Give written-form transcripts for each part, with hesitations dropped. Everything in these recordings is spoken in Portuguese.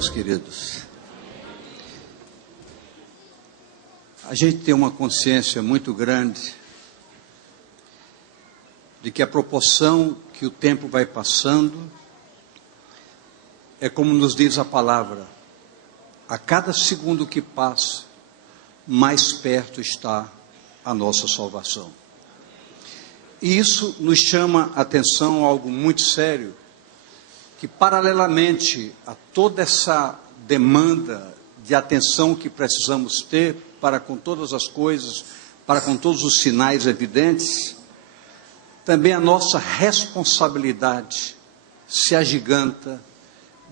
paz, queridos. A gente tem uma consciência muito grande de que a proporção que o tempo vai passando é como nos diz a palavra: a cada segundo que passa, mais perto está a nossa salvação. E isso nos chama a atenção a algo muito sério, que paralelamente a toda essa demanda de atenção que precisamos ter para com todas as coisas, para com todos os sinais evidentes, também a nossa responsabilidade se agiganta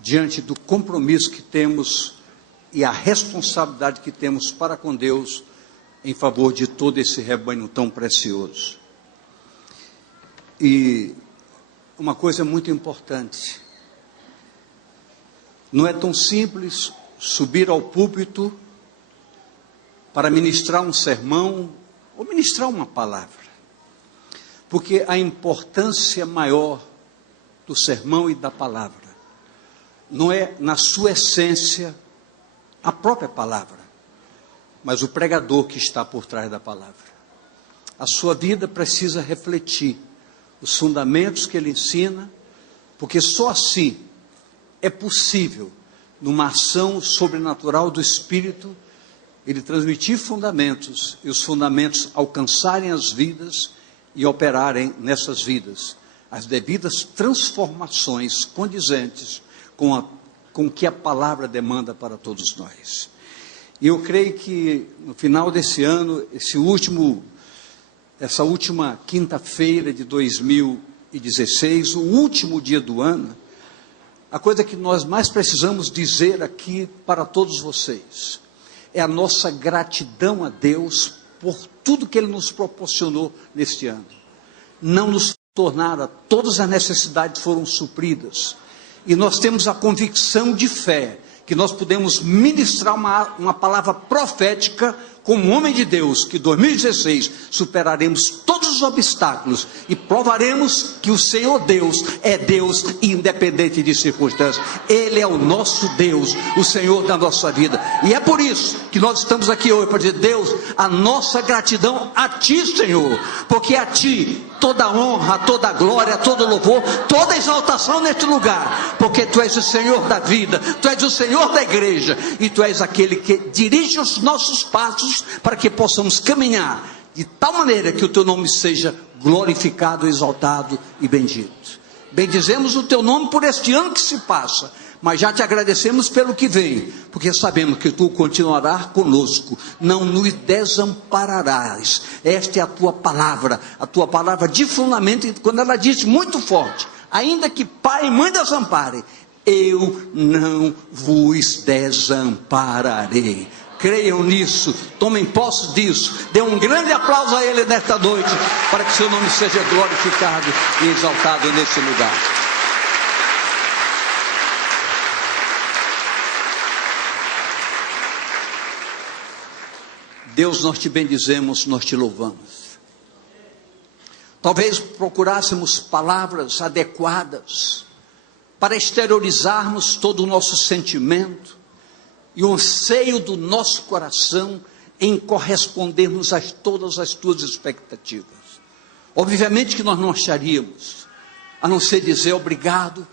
diante do compromisso que temos e a responsabilidade que temos para com Deus em favor de todo esse rebanho tão precioso. E uma coisa muito importante: não é tão simples subir ao púlpito para ministrar um sermão ou ministrar uma palavra, porque a importância maior do sermão e da palavra não é na sua essência a própria palavra, mas o pregador que está por trás da palavra. A sua vida precisa refletir os fundamentos que ele ensina, porque só assim é possível, numa ação sobrenatural do Espírito, ele transmitir fundamentos, e os fundamentos alcançarem as vidas e operarem nessas vidas as devidas transformações condizentes com o que a palavra demanda para todos nós. E eu creio que no final desse ano, essa última quinta-feira de 2016, o último dia do ano, a coisa que nós mais precisamos dizer aqui para todos vocês é a nossa gratidão a Deus por tudo que Ele nos proporcionou neste ano. Não nos tornara, todas as necessidades foram supridas, e nós temos a convicção de fé que nós podemos ministrar uma palavra profética como homem de Deus, que em 2016 superaremos todos os obstáculos e provaremos que o Senhor Deus é Deus independente de circunstâncias. Ele é o nosso Deus, o Senhor da nossa vida, e é por isso que nós estamos aqui hoje para dizer: Deus, a nossa gratidão a Ti, Senhor, porque a Ti toda honra, toda glória, todo louvor, toda exaltação neste lugar, porque Tu és o Senhor da vida, Tu és o Senhor da igreja, e Tu és aquele que dirige os nossos passos para que possamos caminhar de tal maneira que o Teu nome seja glorificado, exaltado e bendito. Bendizemos o Teu nome por este ano que se passa, mas já Te agradecemos pelo que vem, porque sabemos que Tu continuarás conosco, não nos desampararás. Esta é a Tua palavra de fundamento, e quando ela diz muito forte: ainda que pai e mãe desamparem, eu não vos desampararei. Creiam nisso, tomem posse disso, dê um grande aplauso a Ele nesta noite, para que Seu nome seja glorificado e exaltado nesse lugar. Deus, nós Te bendizemos, nós Te louvamos. Talvez procurássemos palavras adequadas para exteriorizarmos todo o nosso sentimento e o anseio do nosso coração em correspondermos a todas as Tuas expectativas. Obviamente que nós não acharíamos, a não ser dizer obrigado,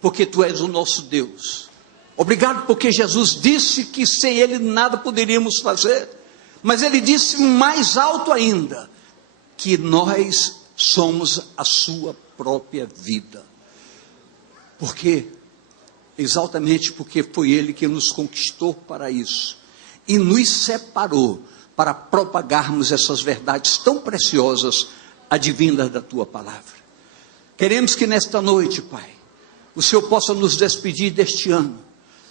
porque Tu és o nosso Deus. Obrigado porque Jesus disse que sem Ele nada poderíamos fazer, mas Ele disse mais alto ainda, que nós somos a Sua própria vida. Por quê? Exatamente porque foi Ele que nos conquistou para isso, e nos separou para propagarmos essas verdades tão preciosas, advindas da Tua palavra. Queremos que nesta noite, Pai, o Senhor possa nos despedir deste ano,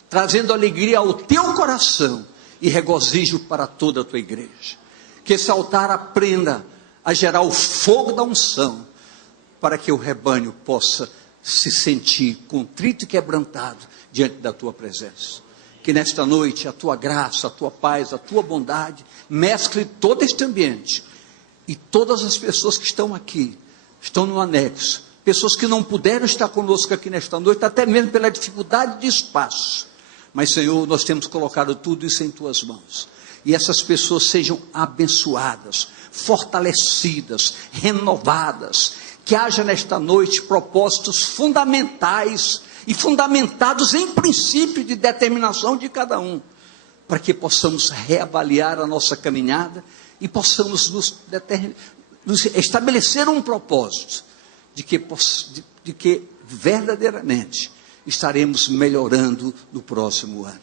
trazendo alegria ao Teu coração e regozijo para toda a Tua igreja. Que esse altar aprenda a gerar o fogo da unção, para que o rebanho possa se sentir contrito e quebrantado diante da Tua presença. Que nesta noite a Tua graça, a Tua paz, a Tua bondade mescle todo este ambiente, e todas as pessoas que estão aqui, estão no anexo, pessoas que não puderam estar conosco aqui nesta noite, até mesmo pela dificuldade de espaço, Mas, Senhor, nós temos colocado tudo isso em Tuas mãos. E essas pessoas sejam abençoadas, fortalecidas, renovadas. Que haja nesta noite propósitos fundamentais e fundamentados em princípio de determinação de cada um, para que possamos reavaliar a nossa caminhada e possamos nos estabelecer um propósito de que verdadeiramente estaremos melhorando no próximo ano.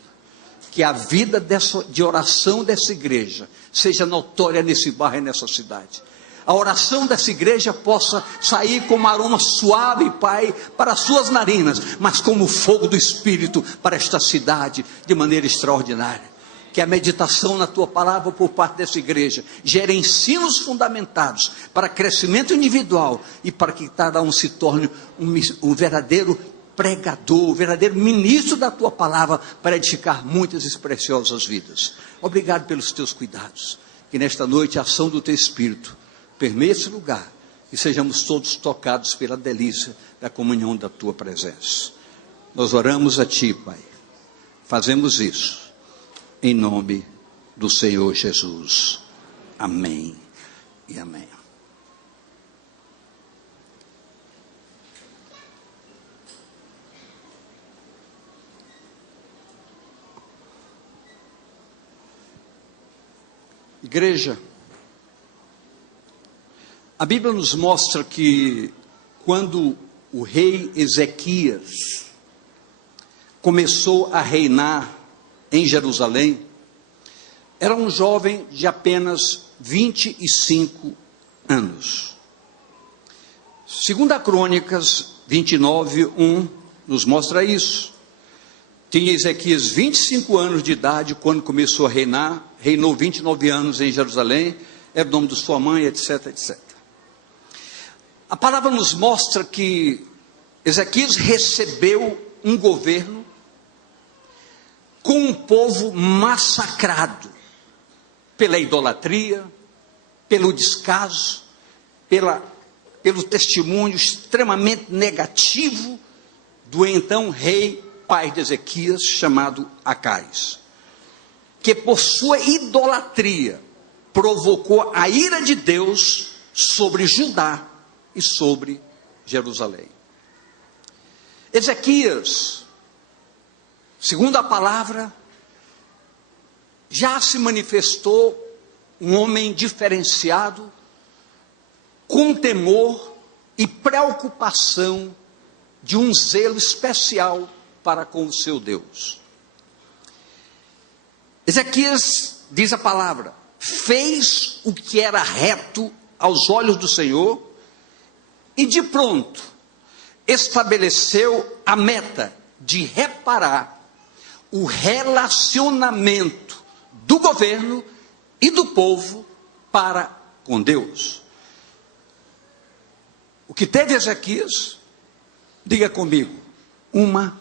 Que a vida de oração dessa igreja seja notória nesse bairro e nessa cidade. A oração dessa igreja possa sair como aroma suave, Pai, para as suas narinas, mas como fogo do Espírito para esta cidade, de maneira extraordinária. Que a meditação na Tua palavra por parte dessa igreja gere ensinos fundamentados para crescimento individual e para que cada um se torne um verdadeiro pregador, um verdadeiro ministro da Tua palavra para edificar muitas e preciosas vidas. Obrigado pelos Teus cuidados. Que nesta noite a ação do Teu Espírito permeie esse lugar e sejamos todos tocados pela delícia da comunhão da Tua presença. Nós oramos a Ti, Pai. Fazemos isso em nome do Senhor Jesus. Amém e amém. Igreja, a Bíblia nos mostra que quando o rei Ezequias começou a reinar em Jerusalém, era um jovem de apenas 25 anos. Segunda Crônicas 29:1 nos mostra isso. Tinha Ezequias 25 anos de idade quando começou a reinar, reinou 29 anos em Jerusalém, era o nome de sua mãe, etc, etc. A palavra nos mostra que Ezequias recebeu um governo com um povo massacrado pela idolatria, pelo descaso, pelo testemunho extremamente negativo do então rei pai de Ezequias, chamado Acais, que por sua idolatria provocou a ira de Deus sobre Judá e sobre Jerusalém. Ezequias, segundo a palavra, já se manifestou um homem diferenciado, com temor e preocupação de um zelo especial para com o seu Deus. Ezequias, diz a palavra, fez o que era reto aos olhos do Senhor e de pronto estabeleceu a meta de reparar o relacionamento do governo e do povo para com Deus. O que teve Ezequias? Diga comigo, uma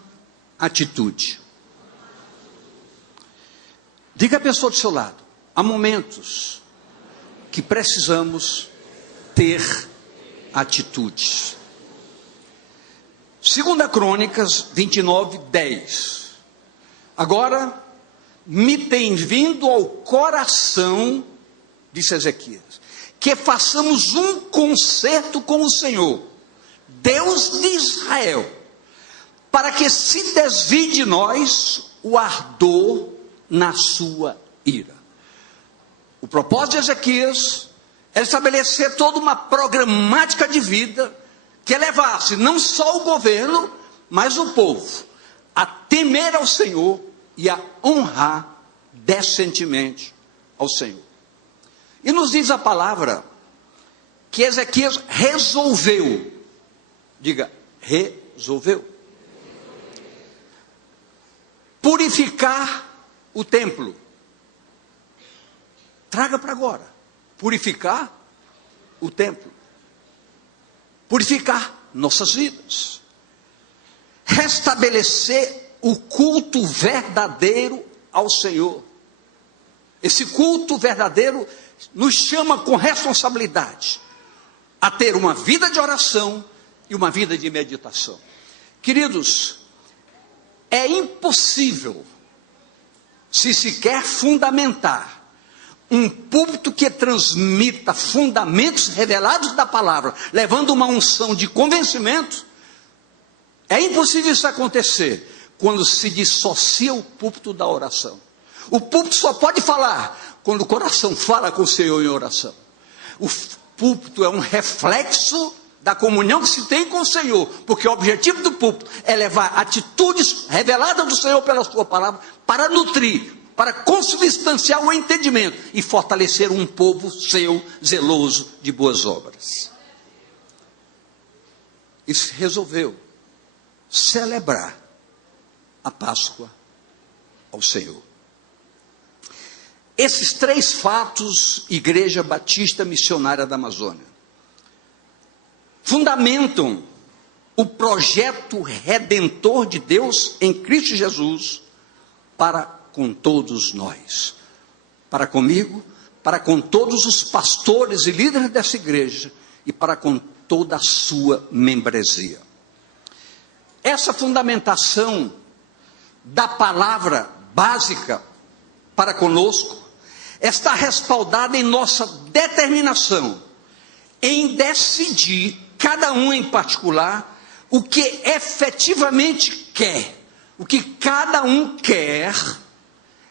atitude. Diga à pessoa do seu lado, há momentos que precisamos ter atitude. 2 Crônicas 29:10. Agora me tem vindo ao coração, disse Ezequias, que façamos um concerto com o Senhor, Deus de Israel, para que se desvie de nós o ardor na sua ira. O propósito de Ezequias é estabelecer toda uma programática de vida que levasse não só o governo, mas o povo a temer ao Senhor e a honrar decentemente ao Senhor. E nos diz a palavra que Ezequias resolveu, diga, resolveu, purificar o templo. Traga para agora, purificar o templo, purificar nossas vidas, restabelecer o culto verdadeiro ao Senhor. Esse culto verdadeiro nos chama com responsabilidade a ter uma vida de oração e uma vida de meditação. Queridos, é impossível se quer fundamentar um púlpito que transmita fundamentos revelados da palavra, levando uma unção de convencimento, é impossível isso acontecer quando se dissocia o púlpito da oração. O púlpito só pode falar quando o coração fala com o Senhor em oração. O púlpito é um reflexo da comunhão que se tem com o Senhor, porque o objetivo do púlpito é levar atitudes reveladas do Senhor pela sua palavra, para nutrir, para consubstanciar o entendimento e fortalecer um povo seu, zeloso de boas obras. E resolveu celebrar a Páscoa ao Senhor. Esses 3 fatos, Igreja Batista Missionária da Amazônia, fundamentam o projeto redentor de Deus em Cristo Jesus para com todos nós, para comigo, para com todos os pastores e líderes dessa igreja e para com toda a sua membresia. Essa fundamentação da palavra básica para conosco está respaldada em nossa determinação em decidir, cada um em particular, o que efetivamente quer, o que cada um quer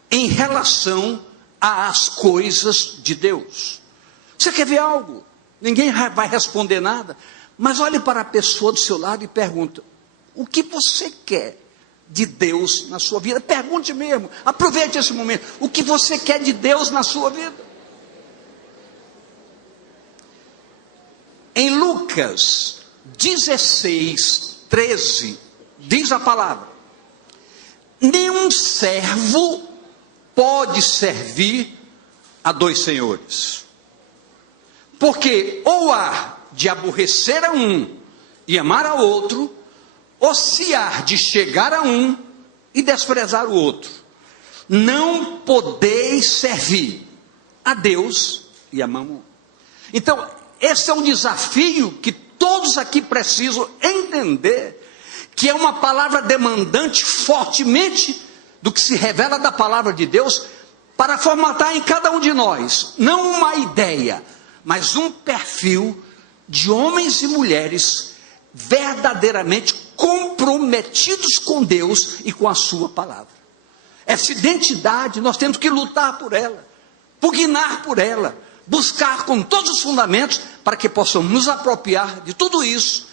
em relação às coisas de Deus. Você quer ver algo? Ninguém vai responder nada, mas olhe para a pessoa do seu lado e pergunta: o que você quer de Deus na sua vida? Pergunte mesmo, aproveite esse momento. O que você quer de Deus na sua vida? Em Lucas 16, 13, diz a palavra: nenhum servo pode servir a 2 senhores, porque ou há de aborrecer a um e amar a outro, ou se há de chegar a um e desprezar o outro. Não podeis servir a Deus e a Mamon. Então, esse é um desafio que todos aqui precisam entender, que é uma palavra demandante fortemente do que se revela da palavra de Deus, para formatar em cada um de nós, não uma ideia, mas um perfil de homens e mulheres verdadeiramente comprometidos com Deus e com a sua palavra. Essa identidade, nós temos que lutar por ela, pugnar por ela, buscar com todos os fundamentos, para que possamos nos apropriar de tudo isso,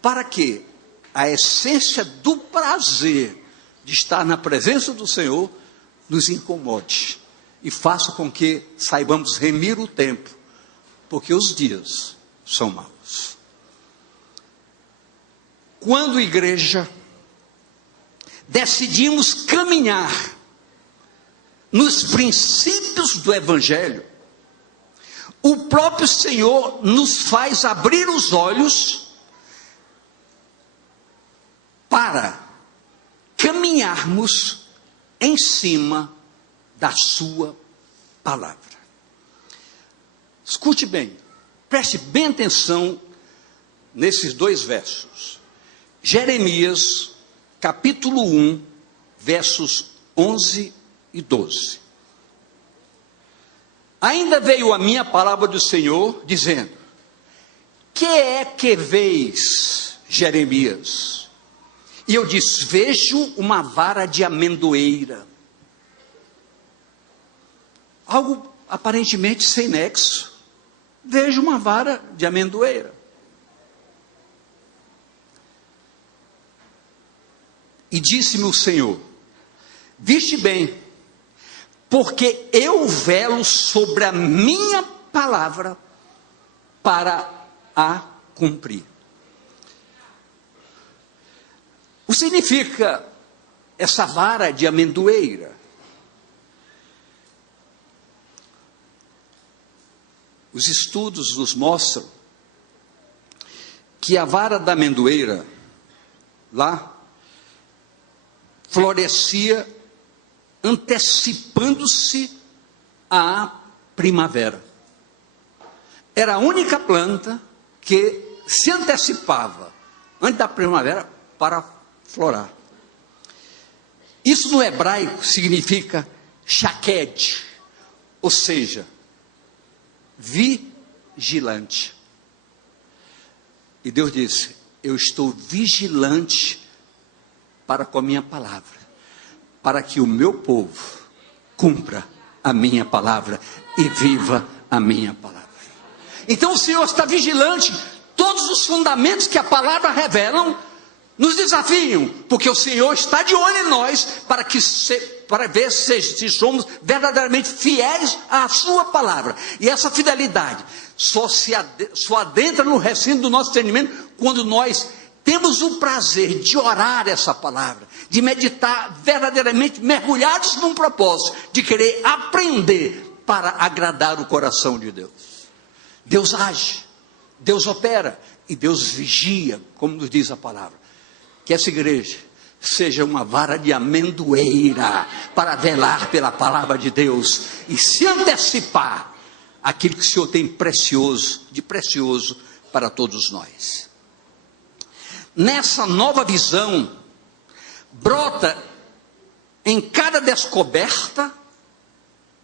para que a essência do prazer de estar na presença do Senhor nos incomode e faça com que saibamos remir o tempo, porque os dias são maus. Quando, igreja, decidimos caminhar nos princípios do Evangelho, o próprio Senhor nos faz abrir os olhos para caminharmos em cima da sua palavra. Escute bem, preste bem atenção nesses 2 versos. Jeremias, capítulo 1, versos 11 e 12. Ainda veio a minha palavra do Senhor, dizendo: que é que vês, Jeremias? E eu disse: vejo uma vara de amendoeira. Algo aparentemente sem nexo. Vejo uma vara de amendoeira. E disse-me o Senhor: viste bem, porque eu velo sobre a minha palavra para a cumprir. O que significa essa vara de amendoeira? Os estudos nos mostram que a vara da amendoeira lá florescia antecipando-se à primavera. Era a única planta que se antecipava antes da primavera para florar. Isso no hebraico significa shaked, ou seja, vigilante. E Deus disse: eu estou vigilante para com a minha palavra, para que o meu povo cumpra a minha palavra e viva a minha palavra. Então o Senhor está vigilante. Todos os fundamentos que a palavra revelam nos desafiam, porque o Senhor está de olho em nós para ver se somos verdadeiramente fiéis à sua palavra. E essa fidelidade só adentra no recinto do nosso entendimento quando nós temos o prazer de orar essa palavra, de meditar verdadeiramente mergulhados num propósito, de querer aprender para agradar o coração de Deus. Deus age, Deus opera e Deus vigia, como nos diz a palavra. Que essa igreja seja uma vara de amendoeira para velar pela palavra de Deus e se antecipar aquilo que o Senhor tem de precioso para todos nós. Nessa nova visão, brota em cada descoberta,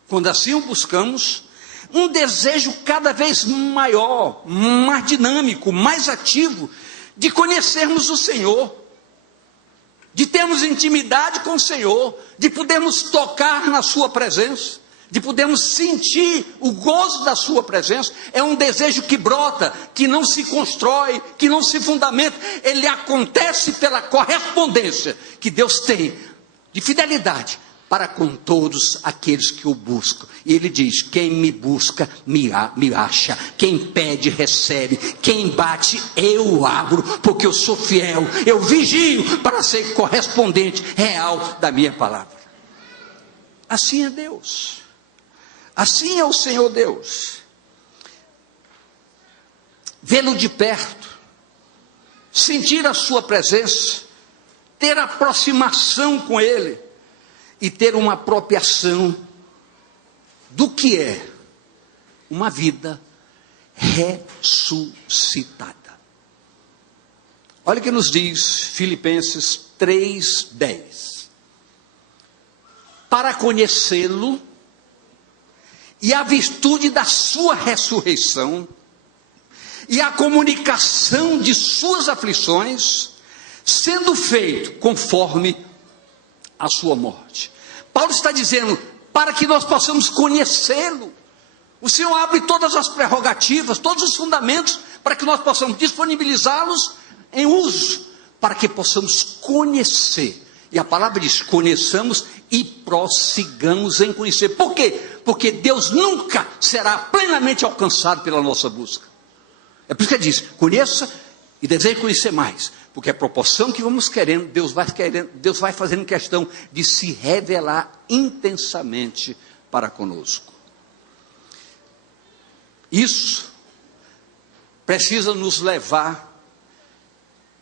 quando assim o buscamos, um desejo cada vez maior, mais dinâmico, mais ativo, de conhecermos o Senhor, de termos intimidade com o Senhor, de podermos tocar na sua presença, de podermos sentir o gozo da sua presença. É um desejo que brota, que não se constrói, que não se fundamenta, ele acontece pela correspondência que Deus tem de fidelidade para com todos aqueles que o buscam. E ele diz: quem me busca, me acha. Quem pede, recebe. Quem bate, eu abro, porque eu sou fiel. Eu vigio para ser correspondente real da minha palavra. Assim é Deus. Assim é o Senhor Deus. Vê-lo de perto, sentir a sua presença, ter aproximação com Ele, e ter uma apropriação do que é uma vida ressuscitada. Olha o que nos diz Filipenses 3:10. Para conhecê-lo e a virtude da sua ressurreição e a comunicação de suas aflições, sendo feito conforme a sua morte. Paulo está dizendo, para que nós possamos conhecê-lo. O Senhor abre todas as prerrogativas, todos os fundamentos, para que nós possamos disponibilizá-los em uso, para que possamos conhecer. E a palavra diz: conheçamos e prossigamos em conhecer. Por quê? Porque Deus nunca será plenamente alcançado pela nossa busca. É por isso que ele diz: conheça e deseje conhecer mais. Porque a proporção que vamos querendo, Deus vai fazendo questão de se revelar intensamente para conosco. Isso precisa nos levar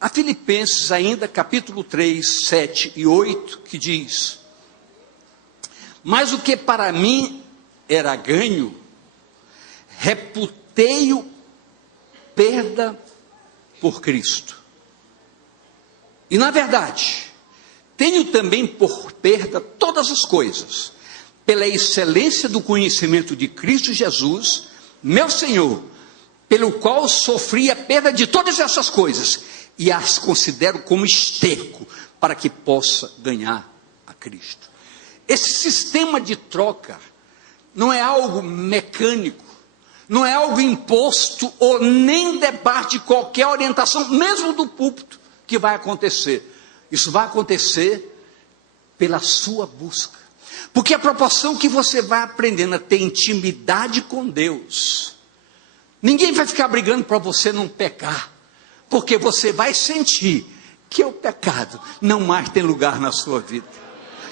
a Filipenses ainda, capítulo 3, 7 e 8, que diz: mas o que para mim era ganho, reputei-o perda por Cristo. E na verdade, tenho também por perda todas as coisas, pela excelência do conhecimento de Cristo Jesus, meu Senhor, pelo qual sofri a perda de todas essas coisas, e as considero como esterco, para que possa ganhar a Cristo. Esse sistema de troca não é algo mecânico, não é algo imposto, ou nem debate qualquer orientação, mesmo do púlpito, que vai acontecer. Isso vai acontecer pela sua busca, porque a proporção que você vai aprendendo a ter intimidade com Deus, ninguém vai ficar brigando para você não pecar, porque você vai sentir que o pecado não mais tem lugar na sua vida.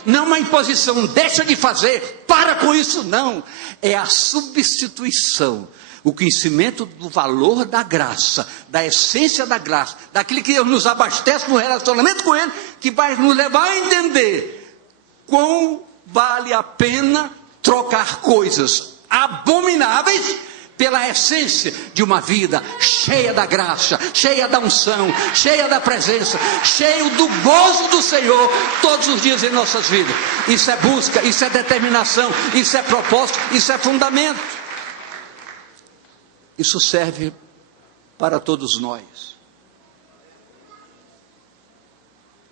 Não é uma imposição, deixa de fazer, para com isso, não. É a substituição, o conhecimento do valor da graça, da essência da graça, daquilo que nos abastece no relacionamento com Ele, que vai nos levar a entender quão vale a pena trocar coisas abomináveis pela essência de uma vida cheia da graça, cheia da unção, cheia da presença, cheio do gozo do Senhor todos os dias em nossas vidas. Isso é busca, isso é determinação, isso é propósito, isso é fundamento. Isso serve para todos nós.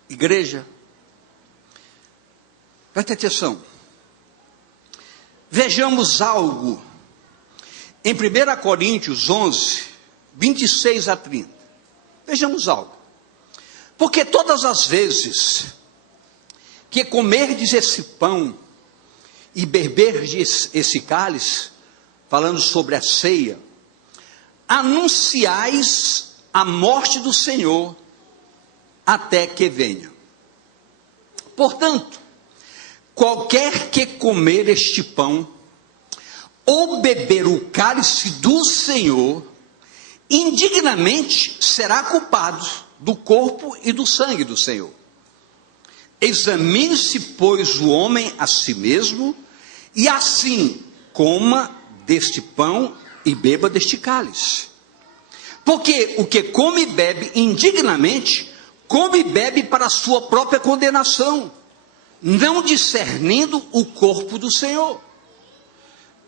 Igreja, preste atenção. Vejamos algo em 1 Coríntios 11, 26 a 30. Vejamos algo. Porque todas as vezes que comerdes esse pão e beberdes esse cálice, falando sobre a ceia, anunciais a morte do Senhor até que venha. Portanto, qualquer que comer este pão ou beber o cálice do Senhor, indignamente será culpado do corpo e do sangue do Senhor. Examine-se, pois, o homem a si mesmo, e assim coma deste pão e beba deste cálice. Porque o que come e bebe indignamente, come e bebe para a sua própria condenação, não discernindo o corpo do Senhor.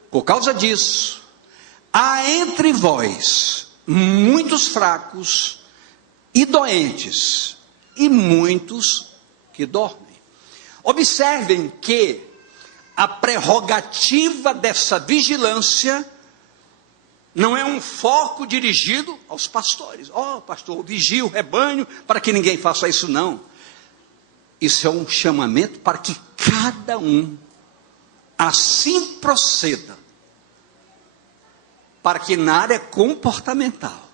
Por causa disso, há entre vós muitos fracos e doentes, e muitos que dormem. Observem que a prerrogativa dessa vigilância não é um foco dirigido aos pastores. Pastor, vigie o rebanho para que ninguém faça isso, não. Isso é um chamamento para que cada um assim proceda, para que na área comportamental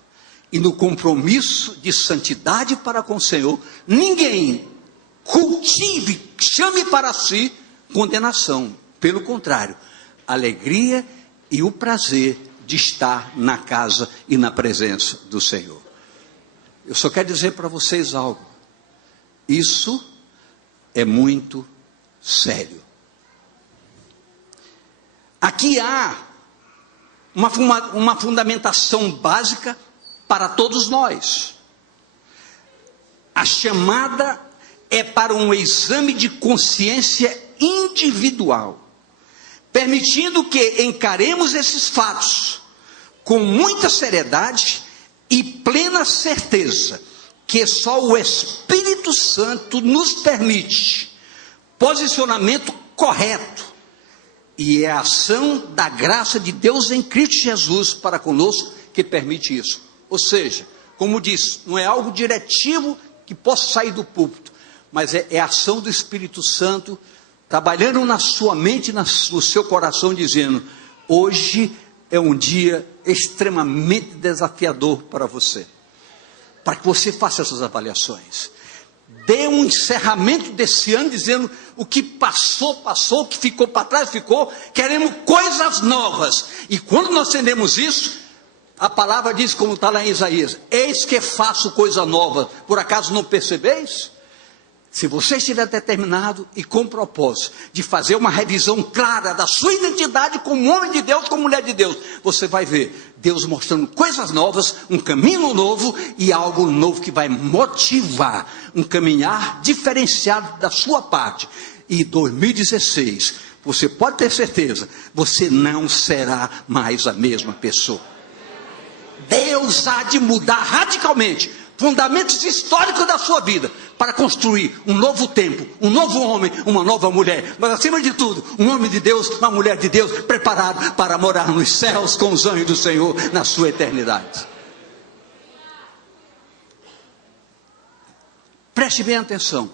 e no compromisso de santidade para com o Senhor, ninguém cultive, chame para si condenação. Pelo contrário, alegria e o prazer de estar na casa e na presença do Senhor. Eu só quero dizer para vocês algo. Isso é muito sério. Aqui há uma fundamentação básica para todos nós. A chamada é para um exame de consciência individual, permitindo que encaremos esses fatos com muita seriedade e plena certeza que só o Espírito Santo nos permite posicionamento correto, e é a ação da graça de Deus em Cristo Jesus para conosco que permite isso. Ou seja, como disse, não é algo diretivo que possa sair do púlpito, mas é a ação do Espírito Santo trabalhando na sua mente e no seu coração, dizendo: hoje é um dia extremamente desafiador para você, para que você faça essas avaliações. Dê um encerramento desse ano dizendo: o que passou, passou, o que ficou para trás, ficou. Queremos coisas novas. E quando nós entendemos isso, a palavra diz, como está lá em Isaías: eis que faço coisa nova, por acaso não percebeis? Se você estiver determinado e com propósito de fazer uma revisão clara da sua identidade como homem de Deus, como mulher de Deus, você vai ver Deus mostrando coisas novas, um caminho novo e algo novo que vai motivar um caminhar diferenciado da sua parte. E 2016, você pode ter certeza, você não será mais a mesma pessoa. Deus há de mudar radicalmente fundamentos históricos da sua vida, para construir um novo tempo, um novo homem, uma nova mulher, mas acima de tudo, um homem de Deus, uma mulher de Deus, preparado para morar nos céus com os anjos do Senhor na sua eternidade. Preste bem atenção.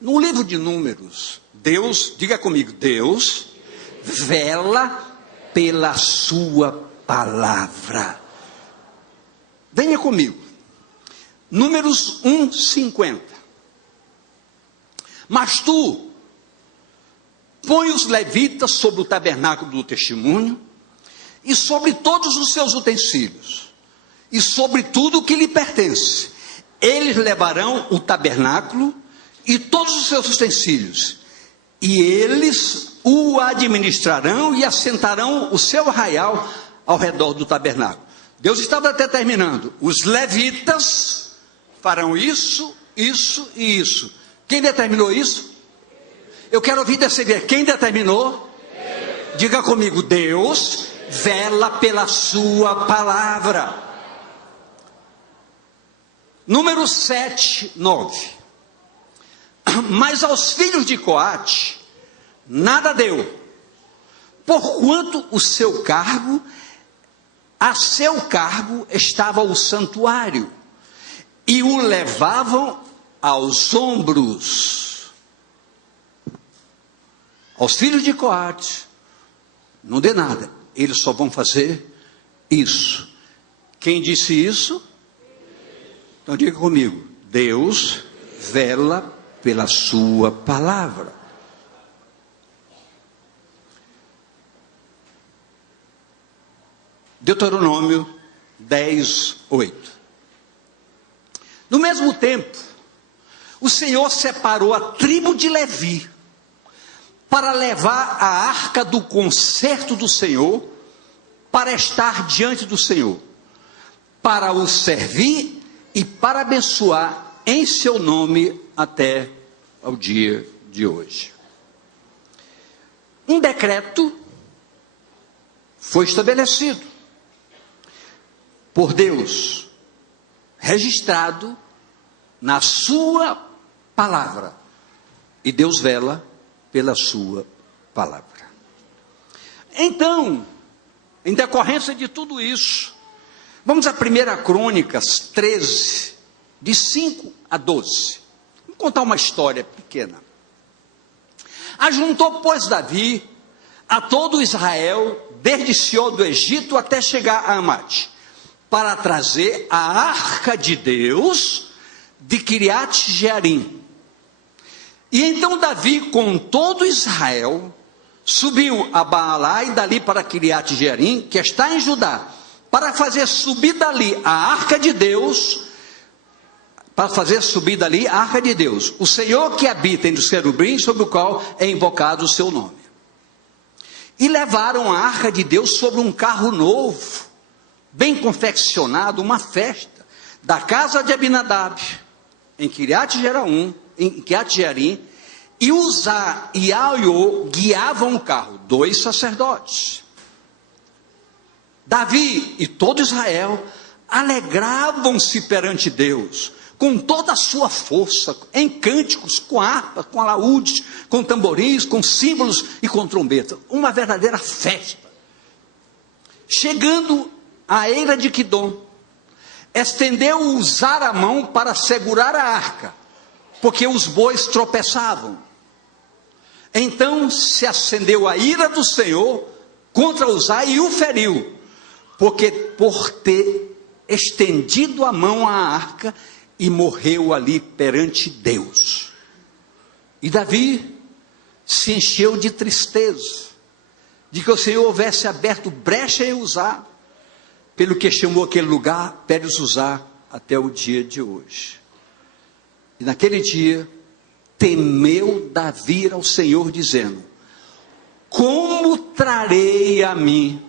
No livro de Números, Deus, diga comigo, Deus vela pela sua palavra. Venha comigo. Números 1:50. Mas tu põe os levitas sobre o tabernáculo do testemunho, e sobre todos os seus utensílios, e sobre tudo o que lhe pertence. Eles levarão o tabernáculo e todos os seus utensílios, e eles o administrarão e assentarão o seu arraial ao redor do tabernáculo. Deus estava determinando, os levitas farão isso, isso e isso. Quem determinou isso? Eu quero ouvir dessa igreja. Quem determinou? Deus. Diga comigo, Deus vela pela sua palavra. Número 7, 9. Mas aos filhos de Coate nada deu, porquanto a seu cargo estava o santuário, e o levavam aos ombros. Aos filhos de Coate não dê nada, eles só vão fazer isso. Quem disse isso? Então diga comigo, Deus vela pela sua palavra. Deuteronômio 10, 8. No mesmo tempo, o Senhor separou a tribo de Levi para levar a arca do concerto do Senhor, para estar diante do Senhor, para o servir e para abençoar em seu nome até ao dia de hoje. Um decreto foi estabelecido por Deus, registrado na sua palavra, e Deus vela pela sua palavra. Então, em decorrência de tudo isso, vamos a 1 Crônicas 13, de 5 a 12. Vou contar uma história pequena. Ajuntou, pois, Davi a todo Israel, desde Sião do Egito até chegar a Amate, para trazer a arca de Deus de Kiriat Jearim. E então Davi, com todo Israel, subiu a Baalá e dali para Kiriat Jearim, que está em Judá, para fazer subir dali a arca de Deus, o Senhor que habita entre os querubins, sobre o qual é invocado o seu nome. E levaram a arca de Deus sobre um carro novo, bem confeccionado, uma festa, da casa de Abinadab, em Kiriat Jearim, e Uzá e Aiô guiavam o carro, 2 sacerdotes. Davi e todo Israel alegravam-se perante Deus, com toda a sua força, em cânticos, com harpa, com alaúdes, com tamborins, com símbolos e com trombeta, uma verdadeira festa. Chegando à eira de Quidom, estendeu Uzá a mão para segurar a arca, porque os bois tropeçavam. Então se acendeu a ira do Senhor contra Uzá e o feriu, porque por ter estendido a mão à arca, e morreu ali perante Deus. E Davi se encheu de tristeza, de que o Senhor houvesse aberto brecha em Uzá, pelo que chamou aquele lugar Pérez Uzá até o dia de hoje. E naquele dia temeu Davi ao Senhor, dizendo: como trarei a mim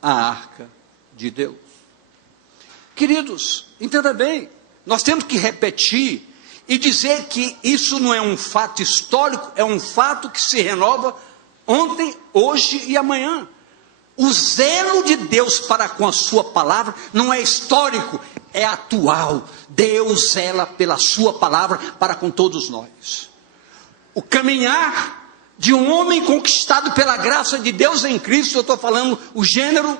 a arca de Deus? Queridos, entenda bem, nós temos que repetir e dizer que isso não é um fato histórico, é um fato que se renova ontem, hoje e amanhã. O zelo de Deus para com a sua palavra não é histórico, é atual. Deus zela pela sua palavra para com todos nós. O caminhar de um homem conquistado pela graça de Deus em Cristo, eu estou falando o gênero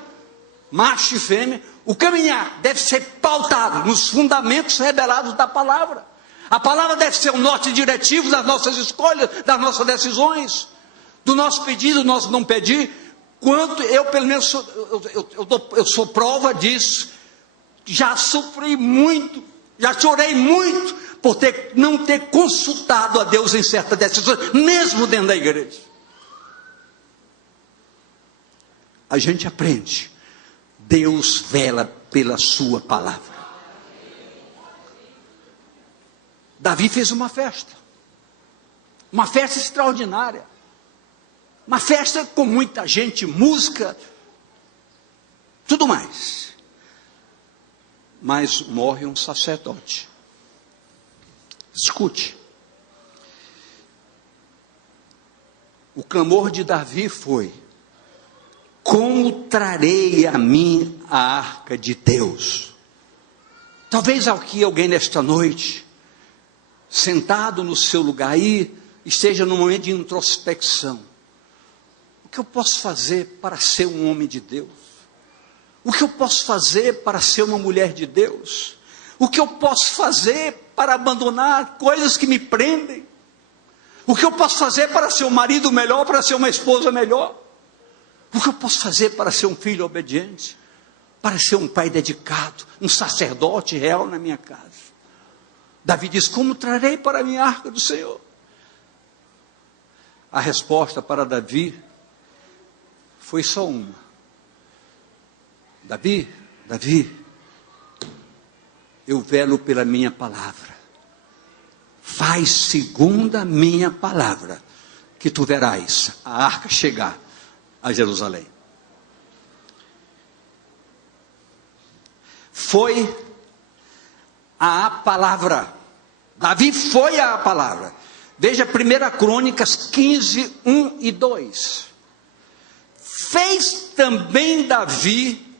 macho e fêmea, o caminhar deve ser pautado nos fundamentos revelados da palavra. A palavra deve ser o norte diretivo das nossas escolhas, das nossas decisões, do nosso pedido, do nosso não pedir. Quanto eu, pelo menos, eu sou prova disso. Já sofri muito, já chorei muito, por não ter consultado a Deus em certas decisões, mesmo dentro da igreja. A gente aprende. Deus vela pela sua palavra. Davi fez uma festa extraordinária. Uma festa com muita gente, música, tudo mais. Mas morre um sacerdote. Escute. O clamor de Davi foi: como trarei a mim a arca de Deus? Talvez aqui alguém nesta noite, sentado no seu lugar aí, esteja num momento de introspecção. O que eu posso fazer para ser um homem de Deus? O que eu posso fazer para ser uma mulher de Deus? O que eu posso fazer para abandonar coisas que me prendem? O que eu posso fazer para ser um marido melhor, para ser uma esposa melhor? O que eu posso fazer para ser um filho obediente? Para ser um pai dedicado, um sacerdote real na minha casa? Davi diz: como trarei para a minha arca do Senhor? A resposta para Davi foi só uma: Davi, eu velo pela minha palavra. Faz segundo a minha palavra, que tu verás a arca chegar a Jerusalém. Foi a palavra. Davi foi a palavra. Veja 1 Crônicas 15, 1 e 2. Fez também Davi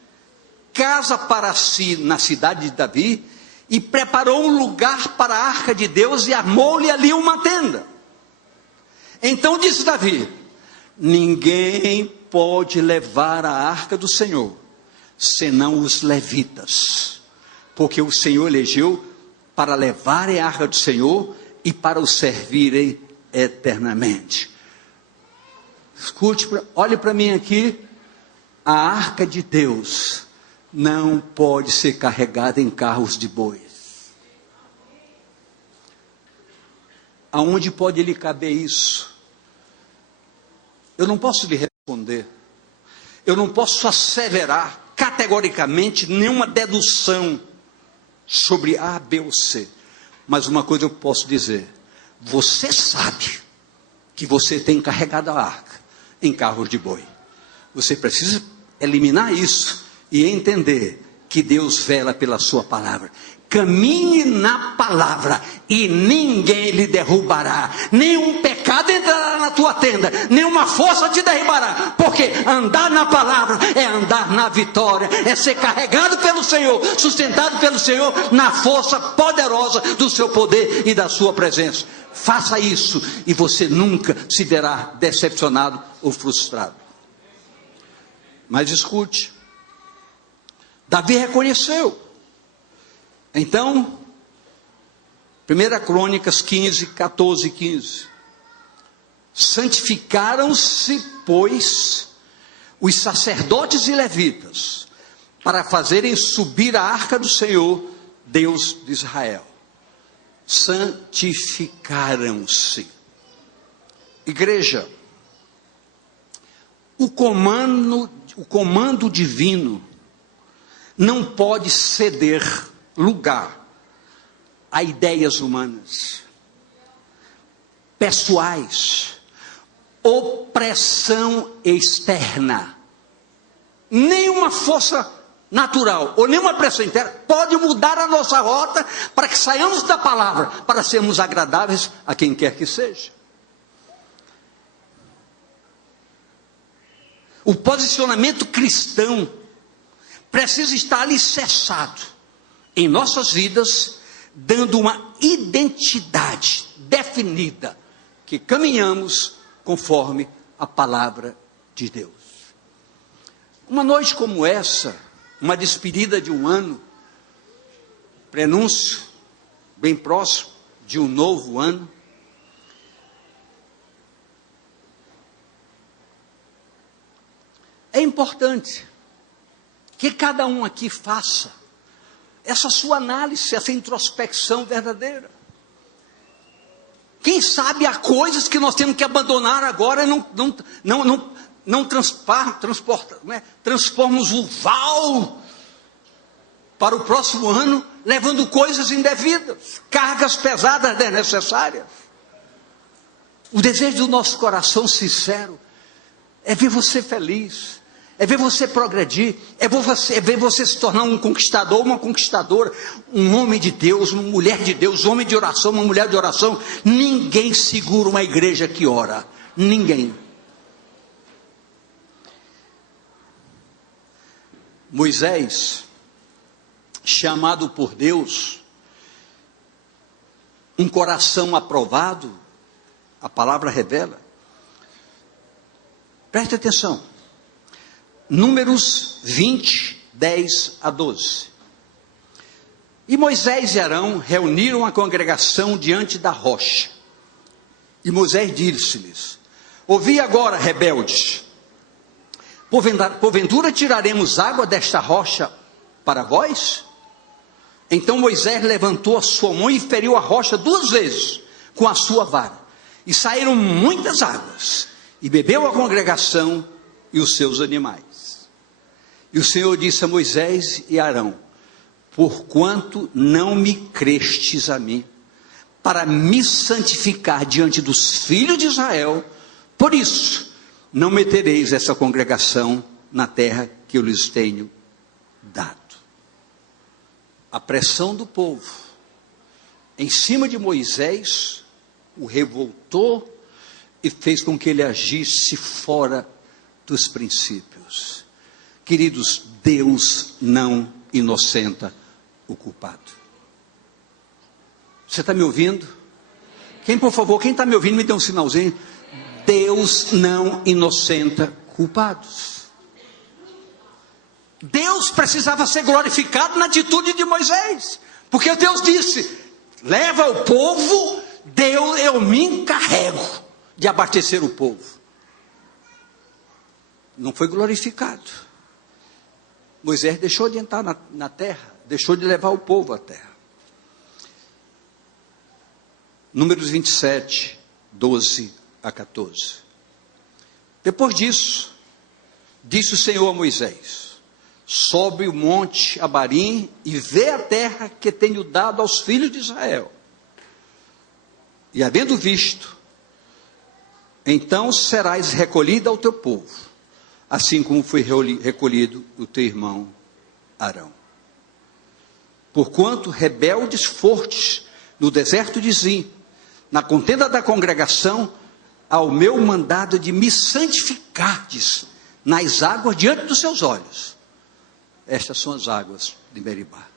casa para si na cidade de Davi, e preparou um lugar para a arca de Deus, e armou-lhe ali uma tenda. Então disse Davi: ninguém pode levar a arca do Senhor, senão os levitas, porque o Senhor elegeu para levarem a arca do Senhor e para o servirem eternamente. Escute, olhe para mim aqui. A arca de Deus não pode ser carregada em carros de bois. Aonde pode lhe caber isso? Eu não posso lhe responder. Eu não posso asseverar categoricamente nenhuma dedução sobre A, B ou C. Mas uma coisa eu posso dizer: você sabe que você tem carregado a arca em carros de boi. Você precisa eliminar isso e entender que Deus vela pela sua palavra. Caminhe na palavra e ninguém lhe derrubará. Nenhum pecado entrará na tua tenda, nenhuma força te derribará. Porque andar na palavra é andar na vitória, é ser carregado pelo Senhor, sustentado pelo Senhor, na força poderosa do seu poder e da sua presença. Faça isso e você nunca se verá decepcionado ou frustrado. Mas escute, Davi reconheceu. Então, 1 Crônicas 15, 14 e 15. Santificaram-se, pois, os sacerdotes e levitas, para fazerem subir a arca do Senhor, Deus de Israel. Santificaram-se. Igreja, o comando divino não pode ceder lugar a ideias humanas, pessoais, opressão externa. Nenhuma força natural ou nenhuma pressão interna pode mudar a nossa rota para que saiamos da palavra, para sermos agradáveis a quem quer que seja. O posicionamento cristão precisa estar alicerçado em nossas vidas, dando uma identidade definida, que caminhamos conforme a palavra de Deus. Uma noite como essa, uma despedida de um ano, prenúncio bem próximo de um novo ano, é importante que cada um aqui faça essa sua análise, essa introspecção verdadeira. Quem sabe há coisas que nós temos que abandonar agora e não transformamos o val para o próximo ano, levando coisas indevidas, cargas pesadas desnecessárias. O desejo do nosso coração sincero é ver você feliz, é ver você progredir, é ver você se tornar um conquistador, uma conquistadora, um homem de Deus, uma mulher de Deus, um homem de oração, uma mulher de oração. Ninguém segura uma igreja que ora, ninguém. Moisés, chamado por Deus, um coração aprovado, a palavra revela. Preste atenção, Números 20, 10 a 12. E Moisés e Arão reuniram a congregação diante da rocha. E Moisés disse-lhes: ouvi agora, rebeldes, porventura tiraremos água desta rocha para vós? Então Moisés levantou a sua mão e feriu a rocha 2 vezes com a sua vara. E saíram muitas águas, e bebeu a congregação e os seus animais. E o Senhor disse a Moisés e Arão: porquanto não me crestes a mim, para me santificar diante dos filhos de Israel, por isso não metereis essa congregação na terra que eu lhes tenho dado. A pressão do povo em cima de Moisés o revoltou e fez com que ele agisse fora dos princípios. Queridos, Deus não inocenta o culpado. Você está me ouvindo? Por favor, quem está me ouvindo, me dê um sinalzinho. Deus não inocenta culpados. Deus precisava ser glorificado na atitude de Moisés, porque Deus disse: leva o povo, eu me encarrego de abastecer o povo. Não foi glorificado. Moisés deixou de entrar na terra, deixou de levar o povo à terra. Números 27, 12 a 14. Depois disso, disse o Senhor a Moisés: sobe o monte Abarim e vê a terra que tenho dado aos filhos de Israel. E havendo visto, então serás recolhido ao teu povo, assim como foi recolhido o teu irmão Arão. Porquanto rebeldes fortes no deserto de Zim, na contenda da congregação, ao meu mandado de me santificardes nas águas diante dos seus olhos. Estas são as águas de Meribá.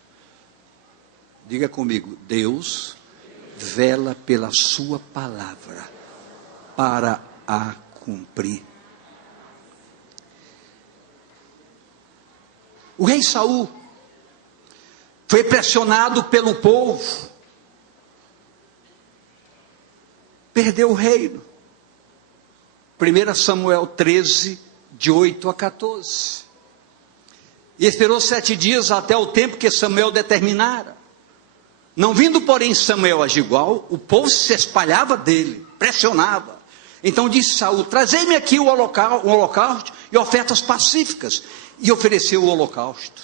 Diga comigo: Deus vela pela sua palavra para a cumprir. O rei Saul foi pressionado pelo povo, perdeu o reino. 1 Samuel 13, de 8 a 14. E esperou 7 dias até o tempo que Samuel determinara. Não vindo, porém, Samuel a Gilgal, o povo se espalhava dele, pressionava. Então disse Saul: trazei-me aqui o holocausto e ofertas pacíficas. E ofereceu o holocausto.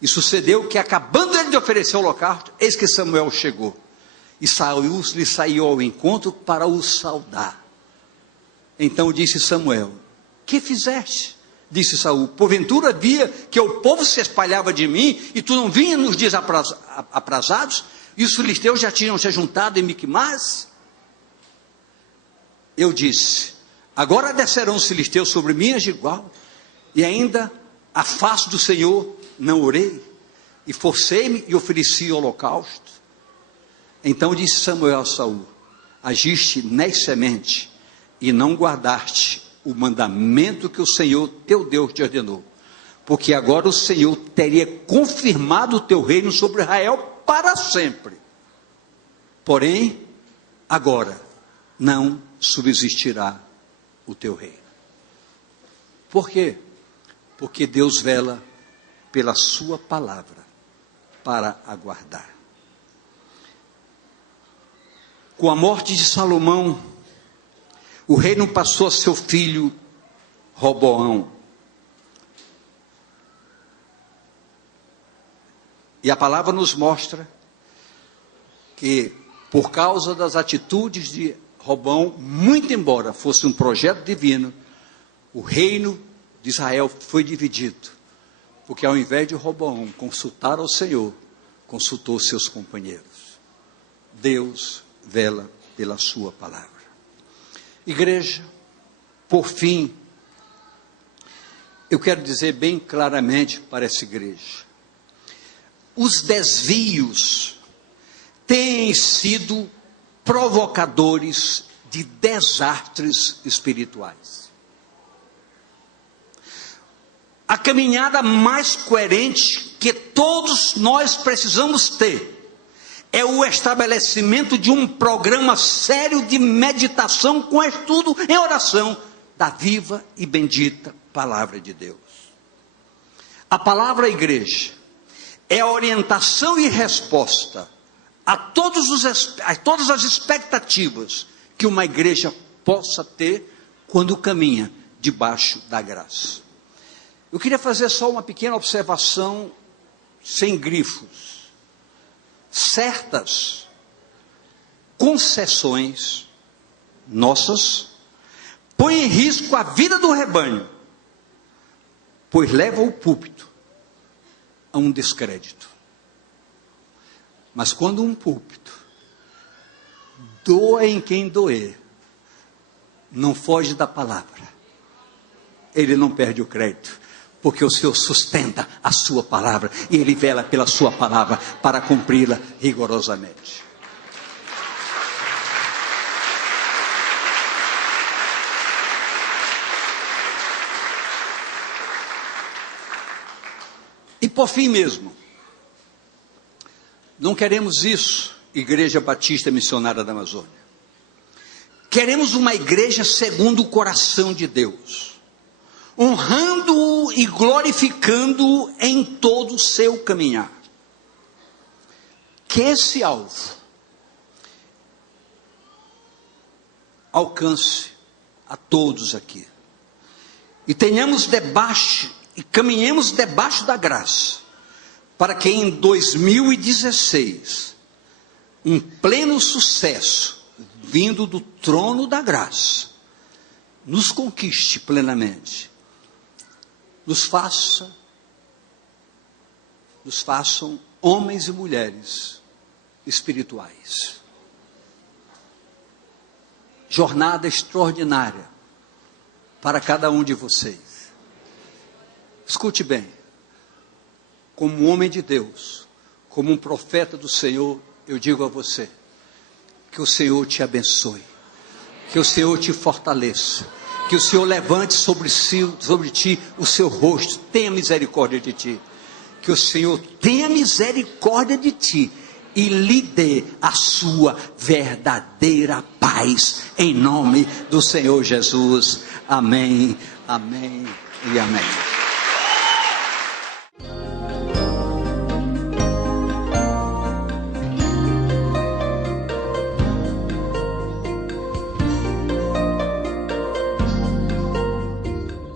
E sucedeu que, acabando ele de oferecer o holocausto, eis que Samuel chegou. E Saul lhe saiu ao encontro para o saudar. Então disse Samuel: que fizeste? Disse Saul: porventura via que o povo se espalhava de mim, e tu não vinha nos dias aprazados, e os filisteus já tinham se juntado em Miquimás? Eu disse: agora descerão os filisteus sobre mim a Gilgal, e ainda a face do Senhor não orei, e forcei-me e ofereci o holocausto. Então disse Samuel a Saul: agiste nessemente, e não guardaste o mandamento que o Senhor teu Deus te ordenou, porque agora o Senhor teria confirmado o teu reino sobre Israel para sempre. Porém, agora não subsistirá o teu reino. Por quê? Porque Deus vela pela sua palavra para aguardar. Com a morte de Salomão, o reino passou a seu filho Roboão. E a palavra nos mostra que, por causa das atitudes de Roboão, muito embora fosse um projeto divino, o reino de Israel foi dividido, porque ao invés de Roboão consultar ao Senhor, consultou seus companheiros. Deus vela pela sua palavra. Igreja, por fim, eu quero dizer bem claramente para essa igreja: os desvios têm sido provocadores de desastres espirituais. A caminhada mais coerente que todos nós precisamos ter é o estabelecimento de um programa sério de meditação com estudo em oração da viva e bendita palavra de Deus. A palavra igreja é a orientação e resposta a todas as expectativas que uma igreja possa ter quando caminha debaixo da graça. Eu queria fazer só uma pequena observação sem grifos. Certas concessões nossas põem em risco a vida do rebanho, pois leva o púlpito a um descrédito. Mas quando um púlpito doa em quem doer, não foge da palavra, ele não perde o crédito, porque o Senhor sustenta a sua palavra, e Ele vela pela sua palavra para cumpri-la rigorosamente. E por fim mesmo, não queremos isso, Igreja Batista Missionária da Amazônia. Queremos uma igreja segundo o coração de Deus, honrando-o e glorificando-o em todo o seu caminhar. Que esse alvo alcance a todos aqui, e caminhemos debaixo da graça, para que em 2016, um pleno sucesso, vindo do trono da graça, nos conquiste plenamente, nos façam homens e mulheres espirituais. Jornada extraordinária para cada um de vocês. Escute bem, como um homem de Deus, como um profeta do Senhor, eu digo a você, que o Senhor te abençoe, que o Senhor te fortaleça, que o Senhor levante sobre ti o seu rosto, tenha misericórdia de ti, que o Senhor tenha misericórdia de ti e lhe dê a sua verdadeira paz, em nome do Senhor Jesus. Amém, amém e amém.